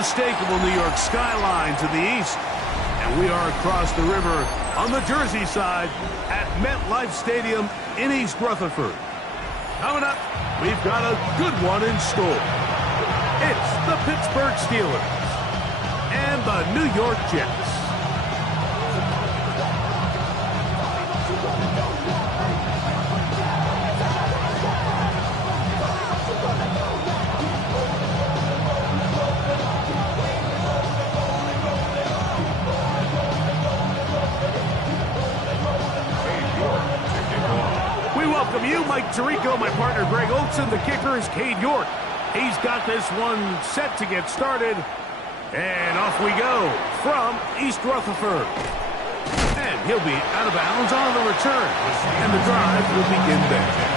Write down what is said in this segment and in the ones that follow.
unmistakable New York skyline to the east. And we are across the river on the Jersey side at MetLife Stadium in East Rutherford. Coming up, we've got a good one in store. It's the Pittsburgh Steelers and the New York Jets. Welcome you, Mike Tirico, my partner Greg Olson. The kicker is Cade York. He's got this one set to get started. And off we go from East Rutherford. And he'll be out of bounds on the return. And the drive will begin there.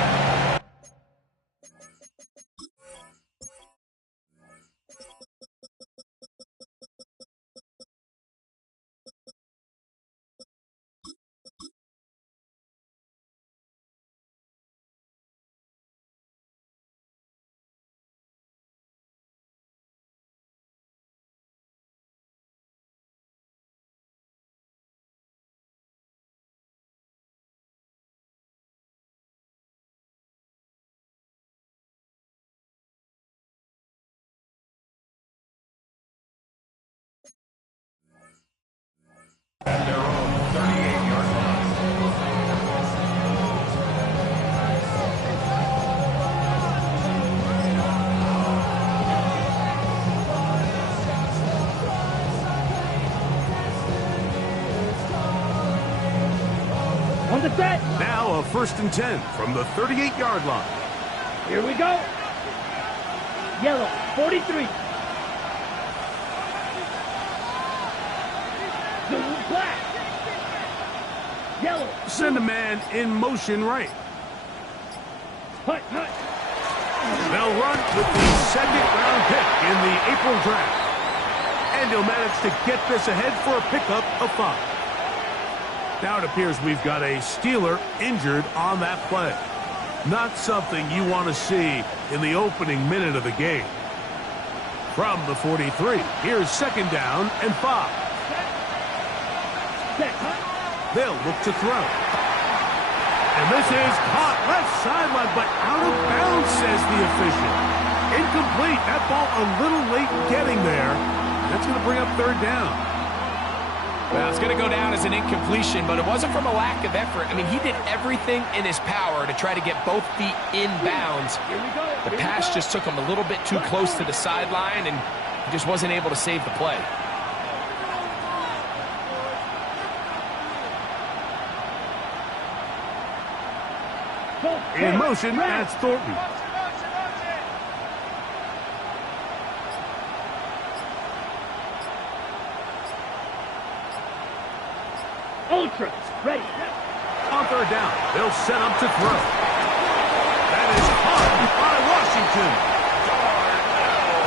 At their own 38-yard line. On the set. Now a 1st and 10 from the 38-yard line. Here we go. Yellow, 43. Black. Yellow. Send a man in motion right. Hut, hut. They'll run with the 2nd-round pick in the April draft. And he'll manage to get this ahead for a pickup of 5. Now it appears we've got a Steeler injured on that play. Not something you want to see in the opening minute of the game. From the 43, here's 2nd down and 5. They'll look to throw. And this is caught left sideline, but out of bounds, says the official. Incomplete. That ball a little late getting there. That's going to bring up 3rd down. Well, it's going to go down as an incompletion, but it wasn't from a lack of effort. I mean, he did everything in his power to try to get both feet in bounds. The pass just took him a little bit too close to the sideline, and he just wasn't able to save the play. In motion, that's Thornton. Ultra, ready. On 3rd down, they'll set up to throw. That is caught by Washington.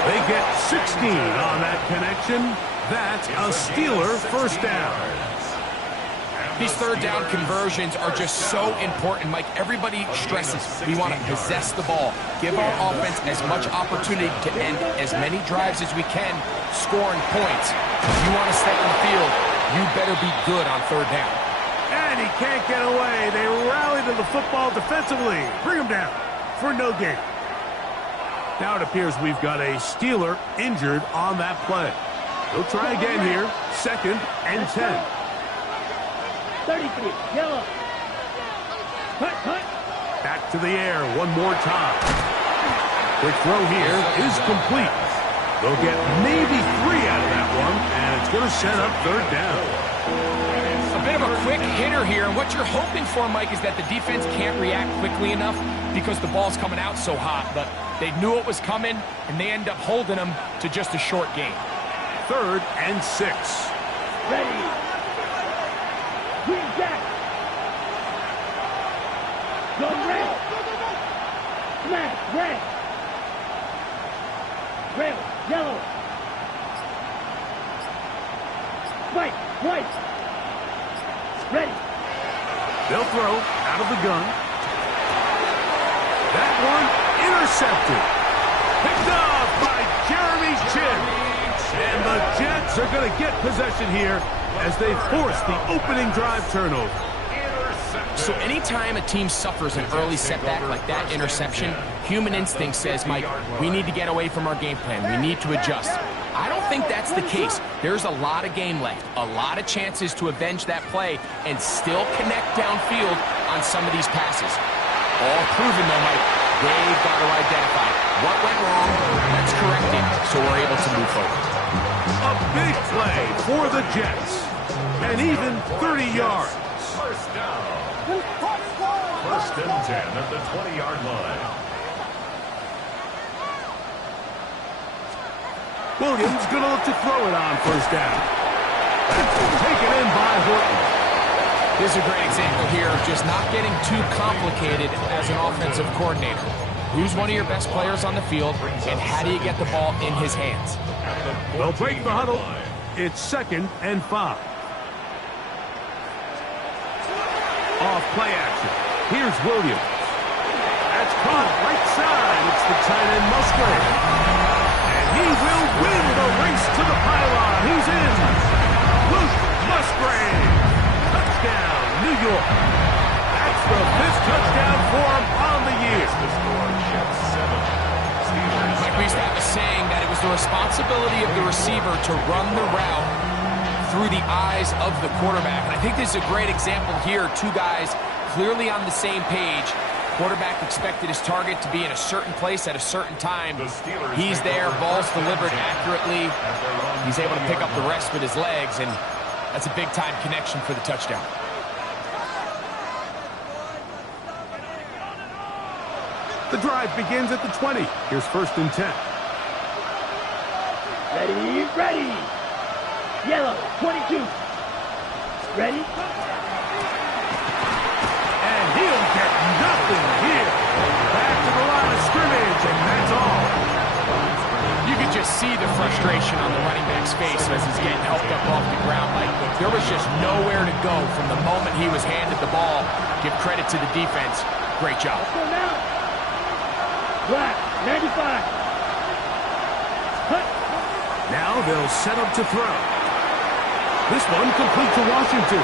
They get 16 on that connection. That's a Steeler 1st down. These 3rd down conversions are just so important, Mike. Everybody stresses we want to possess the ball, give our offense as much opportunity to end as many drives as we can, scoring points. If you want to stay on the field, you better be good on 3rd down. And he can't get away. They rally to the football defensively. Bring him down for no gain. Now it appears we've got a Steeler injured on that play. He'll try again here. 2nd and 10. 33, yellow. Hut, hut. Back to the air one more time. Quick throw here is complete. They'll get maybe 3 out of that one, and it's going to set up 3rd down. A bit of a quick hitter here, and what you're hoping for, Mike, is that the defense can't react quickly enough because the ball's coming out so hot, but they knew it was coming, and they end up holding them to just a short gain. 3rd and 6. Ready. Green Jack. Go red. Smash, red. Red, yellow. White, white. Ready. They'll throw out of the gun. That one intercepted. Picked off by Jeremy Chinn. Eagles are going to get possession here as they force the opening drive turnover. So anytime a team suffers an early setback like that interception, human instinct says, Mike, we need to get away from our game plan. We need to adjust. I don't think that's the case. There's a lot of game left, a lot of chances to avenge that play and still connect downfield on some of these passes. All proven, though, Mike. They've got to identify what went wrong, let's correct it, so we're able to move forward. A big play for the Jets, and even 30 yards. First down. First and 10 at the 20-yard line. Williams going to look to throw it on first down. That's taken in by Horton. This is a great example here of just not getting too complicated as an offensive coordinator. Who's one of your best players on the field, and how do you get the ball in his hands? They'll break the huddle. It's 2nd and 5. Off play action. Here's Williams. That's caught right side. It's the tight end Musgrave. And he will win the race to the pylon. He's in. Luke Musgrave. Touchdown, New York. That's the 5th touchdown for him on the year. Mike, we used to have a saying that it was the responsibility of the receiver to run the route through the eyes of the quarterback. And I think this is a great example here. Two guys clearly on the same page. Quarterback expected his target to be in a certain place at a certain time. He's there, ball's delivered accurately. He's able to pick up the rest with his legs, and that's a big-time connection for the touchdown. The drive begins at the 20. Here's 1st and 10. Ready, ready. Yellow, 22. Ready? And he'll get nothing here. Back to the line of scrimmage, and that's all. You could just see the frustration on the running back's face as he's getting helped up off the ground. Like, there was just nowhere to go from the moment he was handed the ball. Give credit to the defense. Great job. Let's go now. Black, 95. Hut. Now they'll set up to throw. This one complete to Washington.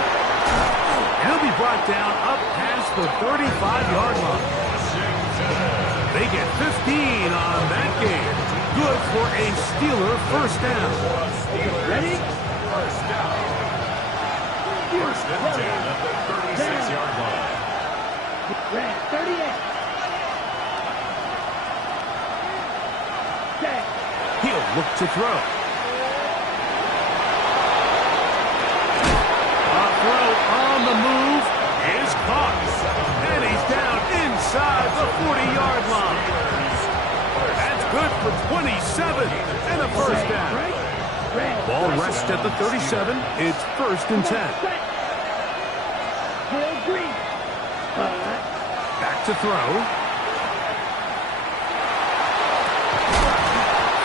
He'll be brought down up past the 35-yard line. They get 15 on that game. Good for a Steeler first down. Ready? First down. First and 10 at the 36-yard line. Red, 38. Set. He'll look to throw. A throw on the move is caught. And he's down inside the 40-yard line. That's good for 27 and a first down. Red. Ball rests at the 37. It's 1st and 10. Hill green. Back to throw.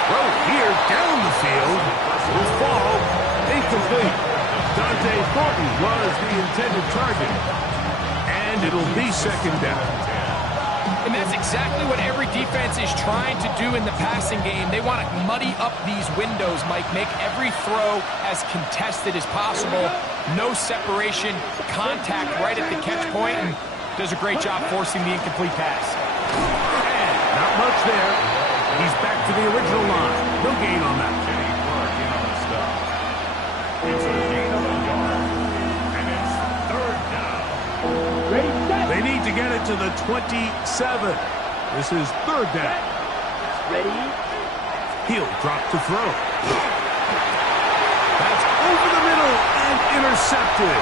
Throw here down the field. Will fall incomplete. Dante Thornton was the intended target. And it'll be 2nd down. And that's exactly what every defense is trying to do in the passing game. They want to muddy up these windows, Mike, make every throw as contested as possible. No separation, contact right at the catch point, and does a great job forcing the incomplete pass. And not much there. He's back to the original line. No gain on that. Kenny Clark in on the stop. It's a gain of a yard. And it's 3rd down. Ready, set. They need to get it to the 27. This is 3rd down. Ready. He'll drop to throw. That's over the middle and intercepted.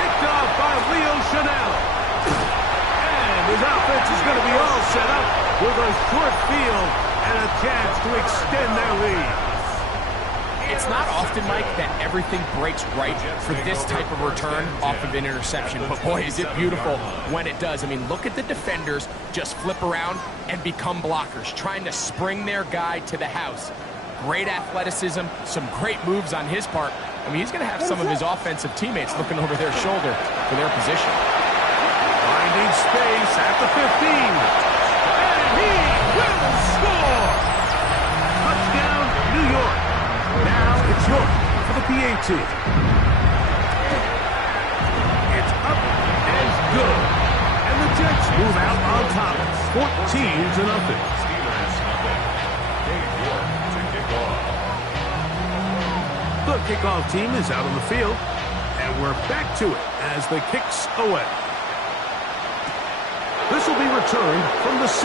Picked off by Leo Chanel. And his offense is going to be all set up with a short field and a chance to extend their lead. It's not often, Mike, that everything breaks right for this type of return off of an interception. But boy, is it beautiful when it does. I mean, look at the defenders just flip around and become blockers, trying to spring their guy to the house. Great athleticism, some great moves on his part. I mean, he's going to have some of his offensive teammates looking over their shoulder for their position. Finding space at the 15. And he will score! Touchdown, New York. Now it's York. PAT. It's up and good. And the Jets move out on top, 14-0. Steelers nothing. Dave York to kick off. The kickoff team is out on the field, and we're back to it as the kick's away. This will be returned from the 6.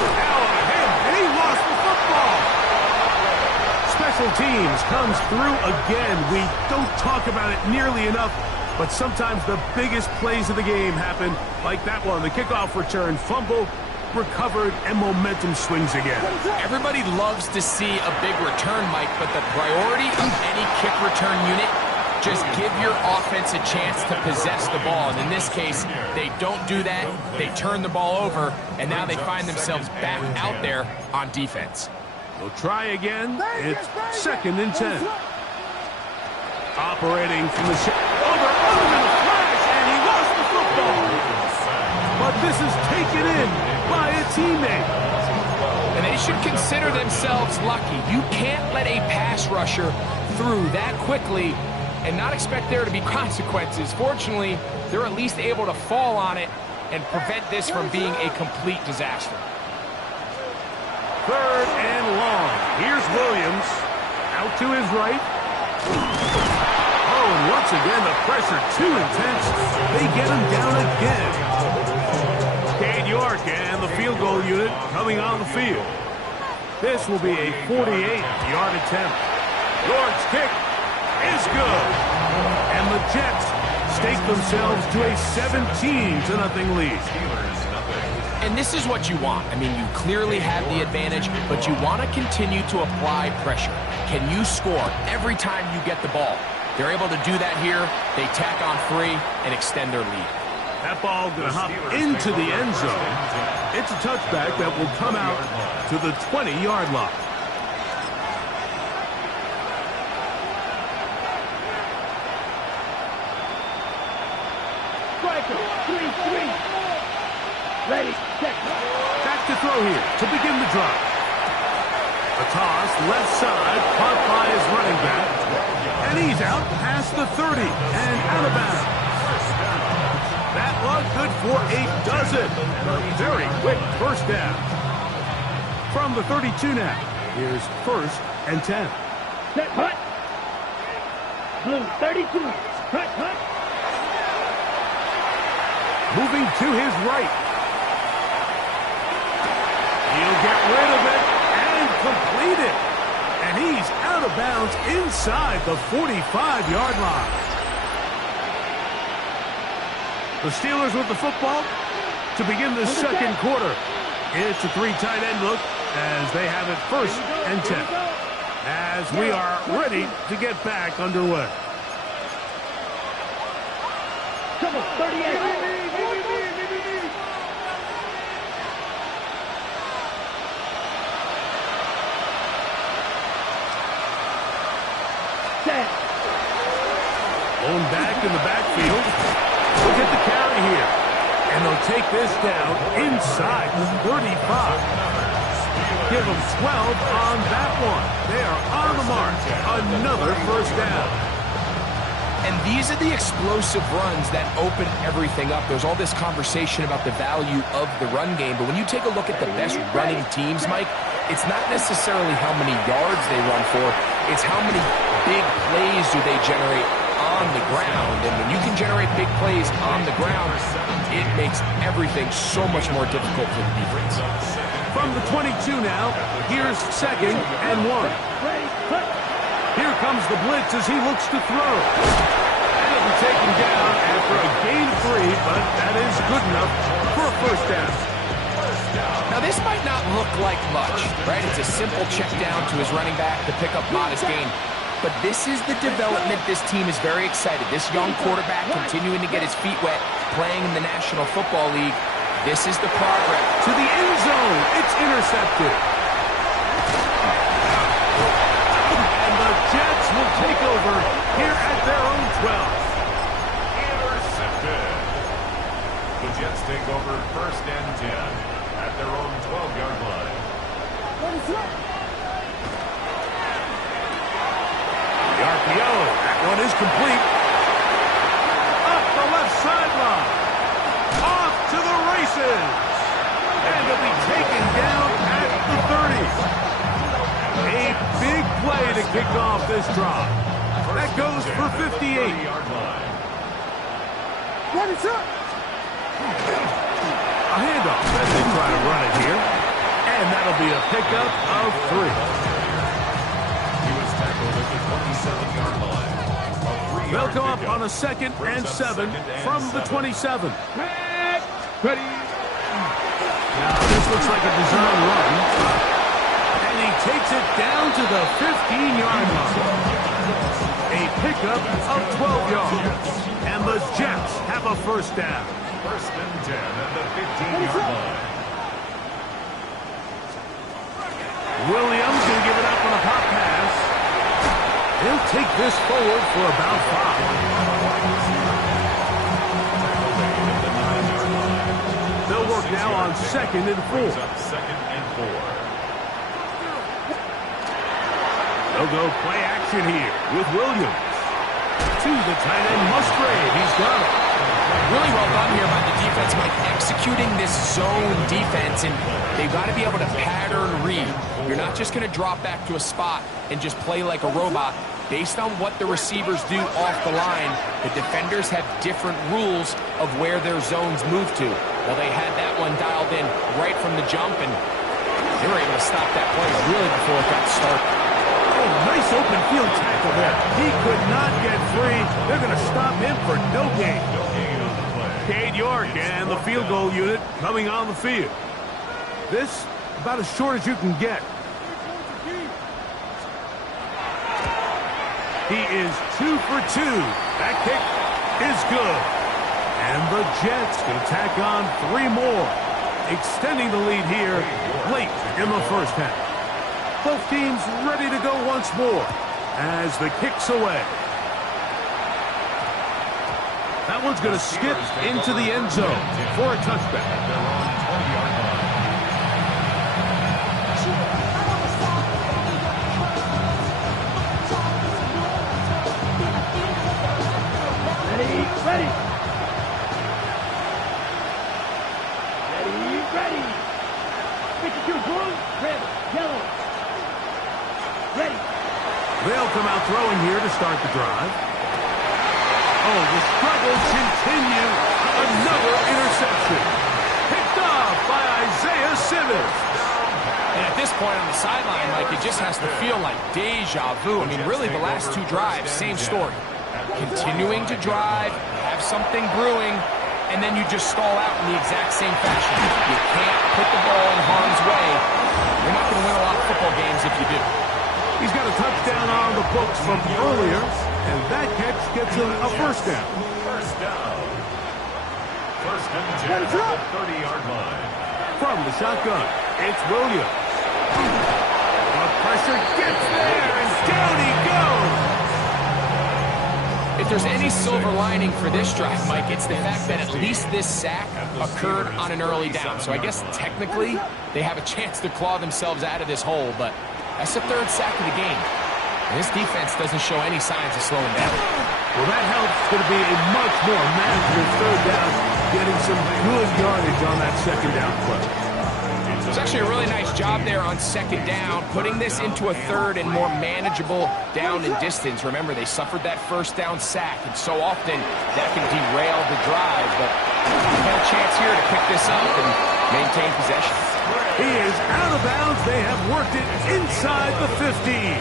Now on him, and he lost the football. Special teams comes through again. We don't talk about it nearly enough, but sometimes the biggest plays of the game happen, like that one. The kickoff return, fumble, recovered, and momentum swings again. Everybody loves to see a big return, Mike, but the priority of any kick return unit, just give your offense a chance to possess the ball. And in this case, they don't do that. They turn the ball over, and now they find themselves back out there on defense. We'll try again. It's 2nd and 10. Operating from the over in a flash, and he lost the football. But this is taken in by a teammate. And they should consider themselves lucky. You can't let a pass rusher through that quickly and not expect there to be consequences. Fortunately, they're at least able to fall on it and prevent this from being a complete disaster. 3rd and long. Here's Williams. Out to his right. Oh, and once again, the pressure too intense. They get him down again. Cade York and the field goal unit coming on the field. This will be a 48-yard attempt. York's kick is good. And the Jets stake themselves to a 17-0 lead. And this is what you want. I mean, you clearly have the advantage, but you want to continue to apply pressure. Can you score every time you get the ball? They're able to do that here. They tack on 3 and extend their lead. That ball going to hop into the end zone. It's a touchback that will come out to the 20-yard line. Striker, 3-3. Ready, set. Back to throw here to begin the drive. A toss, left side, caught by his running back. And he's out past the 30 and out of bounds. That one good for a dozen. And a very quick first down. From the 32 now, here's 1st and 10. Set, hut. Blue, 32. Hut, hut. Moving to his right. He'll get rid of it and complete it. And he's out of bounds inside the 45-yard line. The Steelers with the football to begin the second quarter. It's a 3 tight end look as they have it 1st and 10. As we are ready to get back underway. Come on, 38. Going back in the backfield. Look at the carry here. And they'll take this down inside the 35. Give them 12 on that one. They are on the mark. Another first down. And these are the explosive runs that open everything up. There's all this conversation about the value of the run game, but when you take a look at the best running teams, Mike, it's not necessarily how many yards they run for, it's how many big plays do they generate on the ground. And when you can generate big plays on the ground, it makes everything so much more difficult for the defense. From the 22 now, here's 2nd and 1. Here comes the blitz as he looks to throw. And he'll be taken down after a gain of 3, but that is good enough for a first down. Now, this might not look like much, right? It's a simple check down to his running back to pick up modest gain. But this is the development. This team is very excited. This young quarterback continuing to get his feet wet, playing in the National Football League. This is the progress. To the end zone. It's intercepted. And the Jets will take over here at their own 12. Intercepted. The Jets take over 1st and 10 at their own 12-yard line. RPO. That one is complete. Up the left sideline. Off to the races. And he'll be taken down at the 30. A big play to kick off this drive. That goes for 58. What is up? A handoff as they try to run it here. And that'll be a pickup of 3. He was tackled at the 27-yard line. They'll come up on a 2nd and 7 from the 27. Ready. Now this looks like a design run. And he takes it down to the 15-yard line. A pickup of 12 yards. And the Jets have a first down. 1st and 10 at the 15-yard line. Williams going to give it up on a pop pass. He'll take this forward for about 5. They'll work now on 2nd and 4. 2nd and 4. They'll go play action here with Williams. To the tight end, Musgrave. He's got it. Really well done here by the defense, Mike, executing this zone defense, and they've got to be able to pattern read. You're not just going to drop back to a spot and just play like a robot. Based on what the receivers do off the line, the defenders have different rules of where their zones move to. Well, they had that one dialed in right from the jump, and they were able to stop that play really before it got started. Oh, nice open field tackle there. He could not get free. They're going to stop him for no gain. Cade York and the field goal unit coming on the field. This about as short as you can get. He is 2 for 2. That kick is good. And the Jets can tack on 3 more, extending the lead here late in the first half. Both teams ready to go once more as the kick's away. That one's going to skip into the end zone for a touchback. Ready. Ready. 52 blue, red, yellow. Ready. They'll come out throwing here to start the drive. Oh, the struggles continue. Another interception. Picked off by Isaiah Simmons. And at this point on the sideline, Mike, it just has to feel like deja vu. I mean, really, the last 2 drives, same story. Continuing to drive, have something brewing, and then you just stall out in the exact same fashion. You can't put the ball in harm's way. You're not going to win a lot of football games if you do. He's got a touchdown on the books from earlier, and that catch gets him a first down. First down. 1st and 10 at the 30-yard line. From the shotgun, it's Williams. The pressure gets there, and down he goes. If there's any silver lining for this drive, Mike, it's the fact that at least this sack occurred on an early down. So I guess technically they have a chance to claw themselves out of this hole, but that's the 3rd sack of the game. And this defense doesn't show any signs of slowing down. Well, that helps. It's going to be a much more manageable 3rd down, getting some good yardage on that 2nd down play. It's actually a really nice job there on 2nd down, putting this into a 3rd and more manageable down and distance. Remember, they suffered that 1st down sack, and so often that can derail the drive. But they've got a chance here to pick this up and maintain possession. He is out of bounds. They have worked it inside the 15.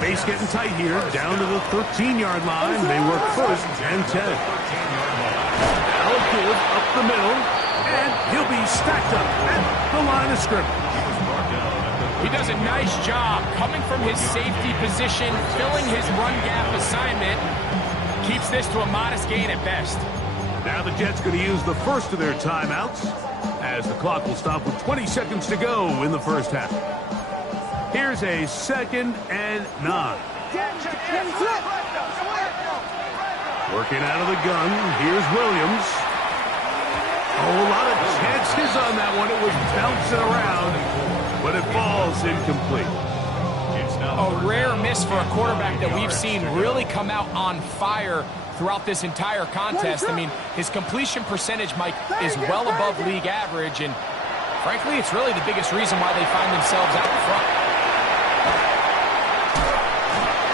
Space getting tight here, down to the 13-yard line. They work 1st and 10. Now a give up the middle. And he'll be stacked up at the line of scrimmage. He does a nice job coming from his safety position, filling his run gap assignment. Keeps this to a modest gain at best. Now the Jets going to use the first of their timeouts as the clock will stop with 20 seconds to go in the first half. Here's a 2nd and 9. Working out of the gun. Here's Williams. Oh, a lot of chances on that one. It was bouncing around, but it falls incomplete. A rare this for a quarterback that we've seen really come out on fire throughout this entire contest. I mean, his completion percentage, Mike, is well above league average, and frankly, it's really the biggest reason why they find themselves out front.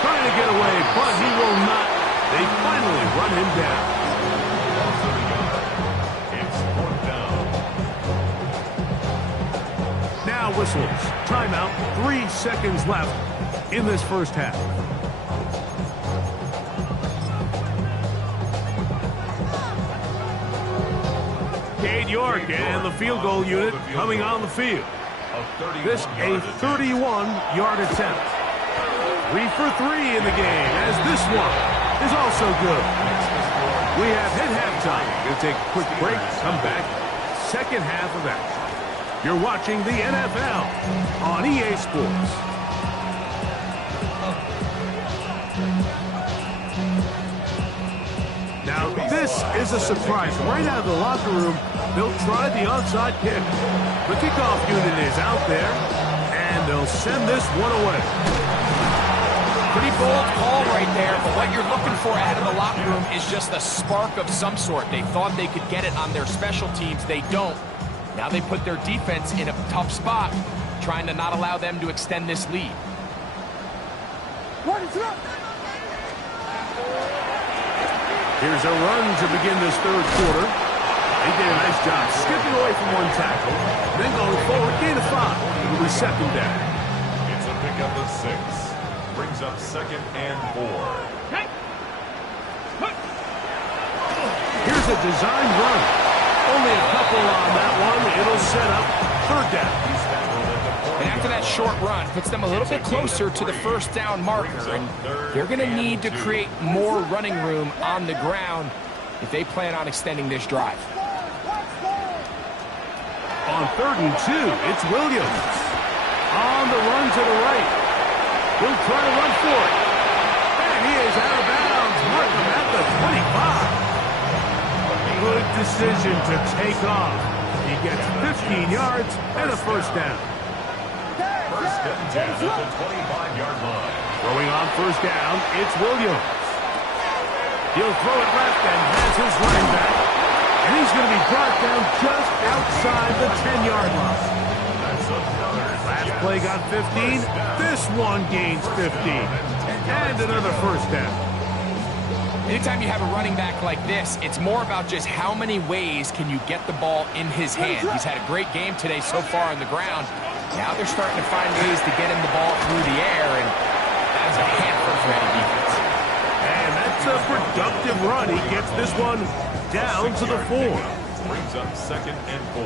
Trying to get away, but he will not. They finally run him down. It's fourth down. Now whistles. Timeout. 3 seconds left in this first half. Cade York and the field goal unit coming on the field. This a 31-yard attempt. 3 for 3 in the game, as this one is also good. We have hit halftime. Going to take a quick break, come back. Second half of action. You're watching the NFL on EA Sports. Now, this is a surprise. Right out of the locker room, they'll try the onside kick. The kickoff unit is out there, and they'll send this one away. Pretty bold call right there, but what you're looking for out of the locker room is just a spark of some sort. They thought they could get it on their special teams. They don't. Now they put their defense in a tough spot, trying to not allow them to extend this lead. Here's a run to begin this third quarter. They did a nice job skipping away from one tackle, then going forward, gain of 5. It'll be second down. It's a pickup of 6. Brings up 2nd and 4. Here's a design run. Only a couple on that one. It'll set up third down. And after that short run, puts them a little bit closer to the first down marker. And they're going to need to create more running room on the ground if they plan on extending this drive. On 3rd and 2, it's Williams. On the run to the right. He'll try to run for it. And he is out of bounds. Markham at the 25. Good decision to take off. He gets 15 yards and a first down. First and 10 at the 25-yard line. Throwing on first down, it's Williams. He'll throw it left and has his running back. And he's going to be brought down just outside the 10-yard line. Last play got 15. This one gains 15. And another first down. Anytime you have a running back like this, it's more about just how many ways can you get the ball in his hand. He's had a great game today so far on the ground. Now they're starting to find ways to get him the ball through the air, and that is a handful for any defense. And that's a productive run. He gets this one down to the 4. Brings up 2nd and 4.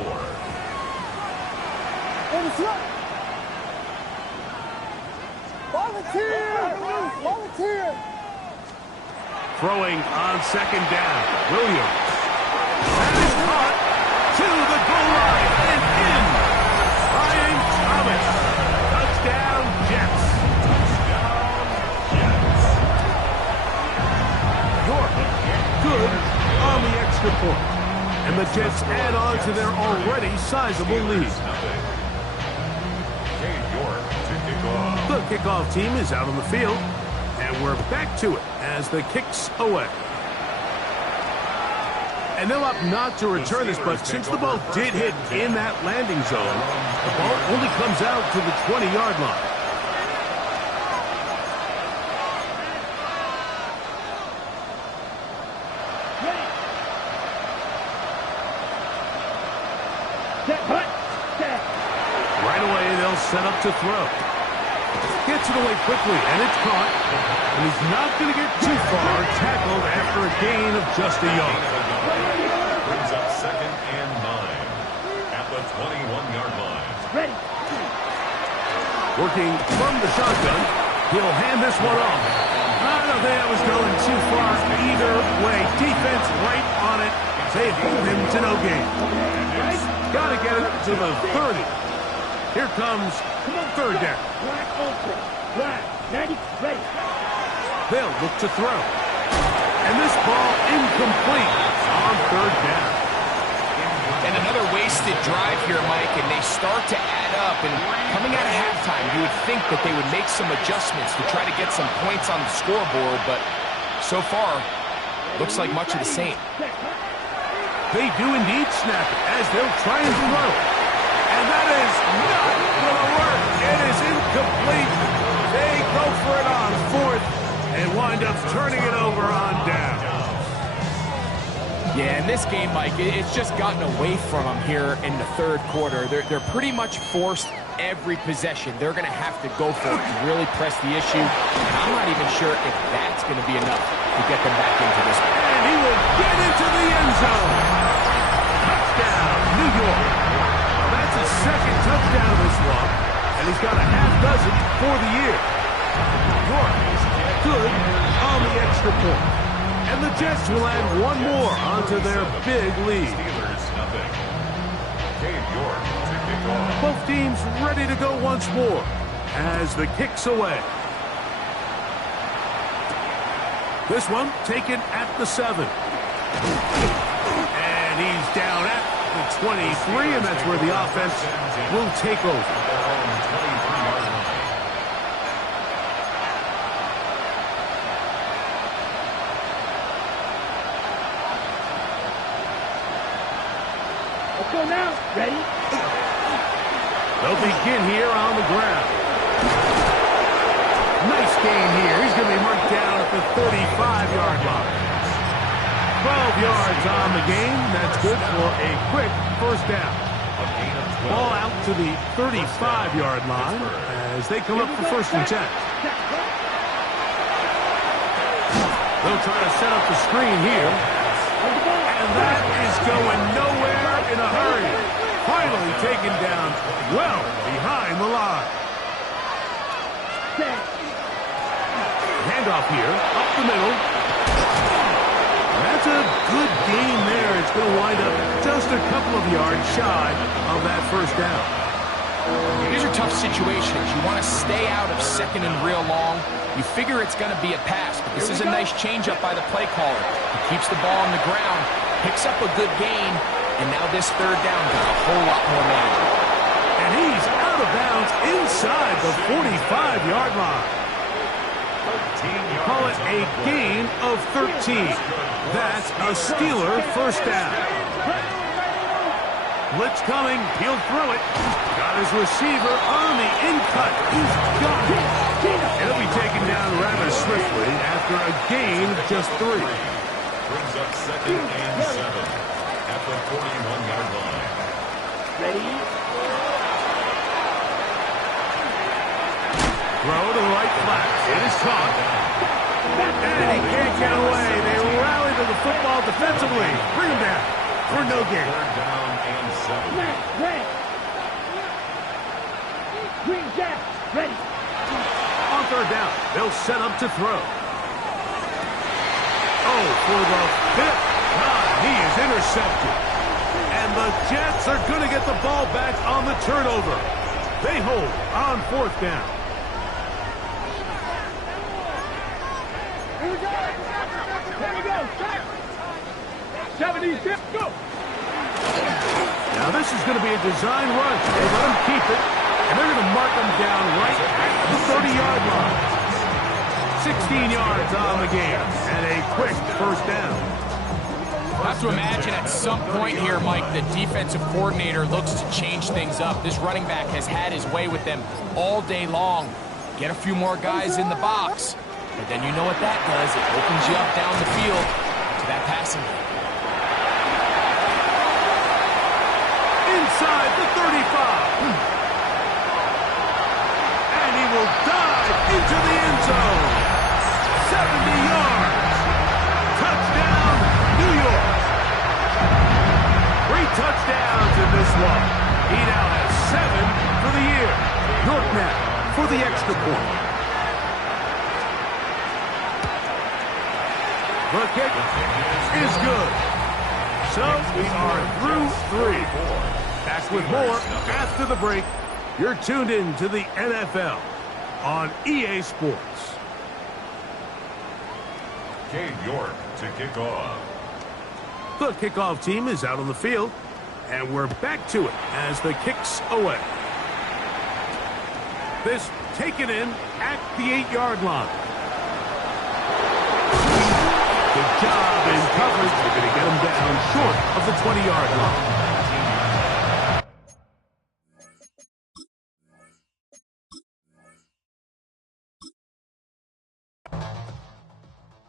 Volunteer! Throwing on second down, Williams. That is caught to the goal line and in. Brian Thomas. Touchdown, Jets. York, good on the extra point. And the Jets add on to their already sizable lead. The kickoff team is out on the field. And we're back to it as the kick's away. And they'll opt not to return this, but since the ball did hit in that landing zone, the ball only comes out to the 20-yard line. Right away, they'll set up to throw. Gets it away quickly, and it's caught. And he's not going to get too far, tackled after a gain of just a yard. Brings up 2nd and 9 at the 21-yard line. Ready. Working from the shotgun, he'll hand this one off. I don't think that was going too far either way. Defense right on it. They hold him to no gain. Got to get it to the 30. Here comes third down. Black open. Black. Ready. Ready. They'll look to throw. And this ball incomplete on third down. And another wasted drive here, Mike, and they start to add up. And coming out of halftime, you would think that they would make some adjustments to try to get some points on the scoreboard, but so far, looks like much of the same. They do indeed snap it as they'll try and throw. And that is not going to work. It is incomplete. They go for it on fourth and wind up turning it over on down. Yeah, in this game, Mike, it's just gotten away from them here in the third quarter. They're pretty much forced every possession. They're going to have to go for it and really press the issue. And I'm not even sure if that's going to be enough to get them back into this one. And he will get into the end zone. Touchdown, New York. Well, that's his second touchdown this one, and he's got a half dozen for the year. York is good on the extra point. And the Jets will add one more onto their big lead. Steelers, nothing. Cade York to kick off. Both teams ready to go once more as the kick's away. This one taken at the 7. And he's down at the 23, and that's where the offense will take over. Let's go now. Ready? They'll begin here on the ground. Nice gain here. He's going to be marked down at the 35-yard line. 12 yards on the game. That's good for a quick first down. Ball out to the 35-yard line as they come up for first and 10. They'll try to set up the screen here. And that is going nowhere in a hurry. Finally taken down well behind the line. Handoff here, up the middle. That's a good gain there. It's going to wind up just a couple of yards shy of that first down. These are tough situations. You want to stay out of second and real long. You figure it's going to be a pass, but this is a nice changeup by the play caller. He keeps the ball on the ground, picks up a good gain, and now this third down got a whole lot more manageable. And he's out of bounds inside the 45-yard line. Call it a gain of 13. That's a Steeler first down. Blitz coming. He'll throw it. Got his receiver on the in-cut. He's got it. It'll be taken down rather swiftly after a gain of just 3. Brings up second and 7 at the 41-yard line. Ready? Throw to the right flat. It is caught. And he can't get away. They rally to the football defensively. Bring him down for no gain. Third down and 7. Red. Green Jack. Ready. On third down, they'll set up to throw. Oh, for the 5th time, he is intercepted. And the Jets are going to get the ball back on the turnover. They hold on fourth down. Here we go. Here we go. 76, go. Now this is going to be a design run. They let him keep it, and they're going to mark him down right at the 30-yard line. 16 yards on the game, and a quick first down. I have to imagine at some point here, Mike, the defensive coordinator looks to change things up. This running back has had his way with them all day long. Get a few more guys in the box, and then you know what that does. It opens you up down the field to that passing game. Inside the 35. And he will dive into the end zone. 70 yards. Touchdown, New York. 3 touchdowns in this one. He now has 7 for the year. York now for the extra point. The kick is good. So we are through 3. Back with more after the break. You're tuned in to the NFL on EA Sports. Cade York to kick off. The kickoff team is out on the field. And we're back to it as the kick's away. This taken in at the 8-yard line. Good job in coverage. They're going to get him down short of the 20-yard line.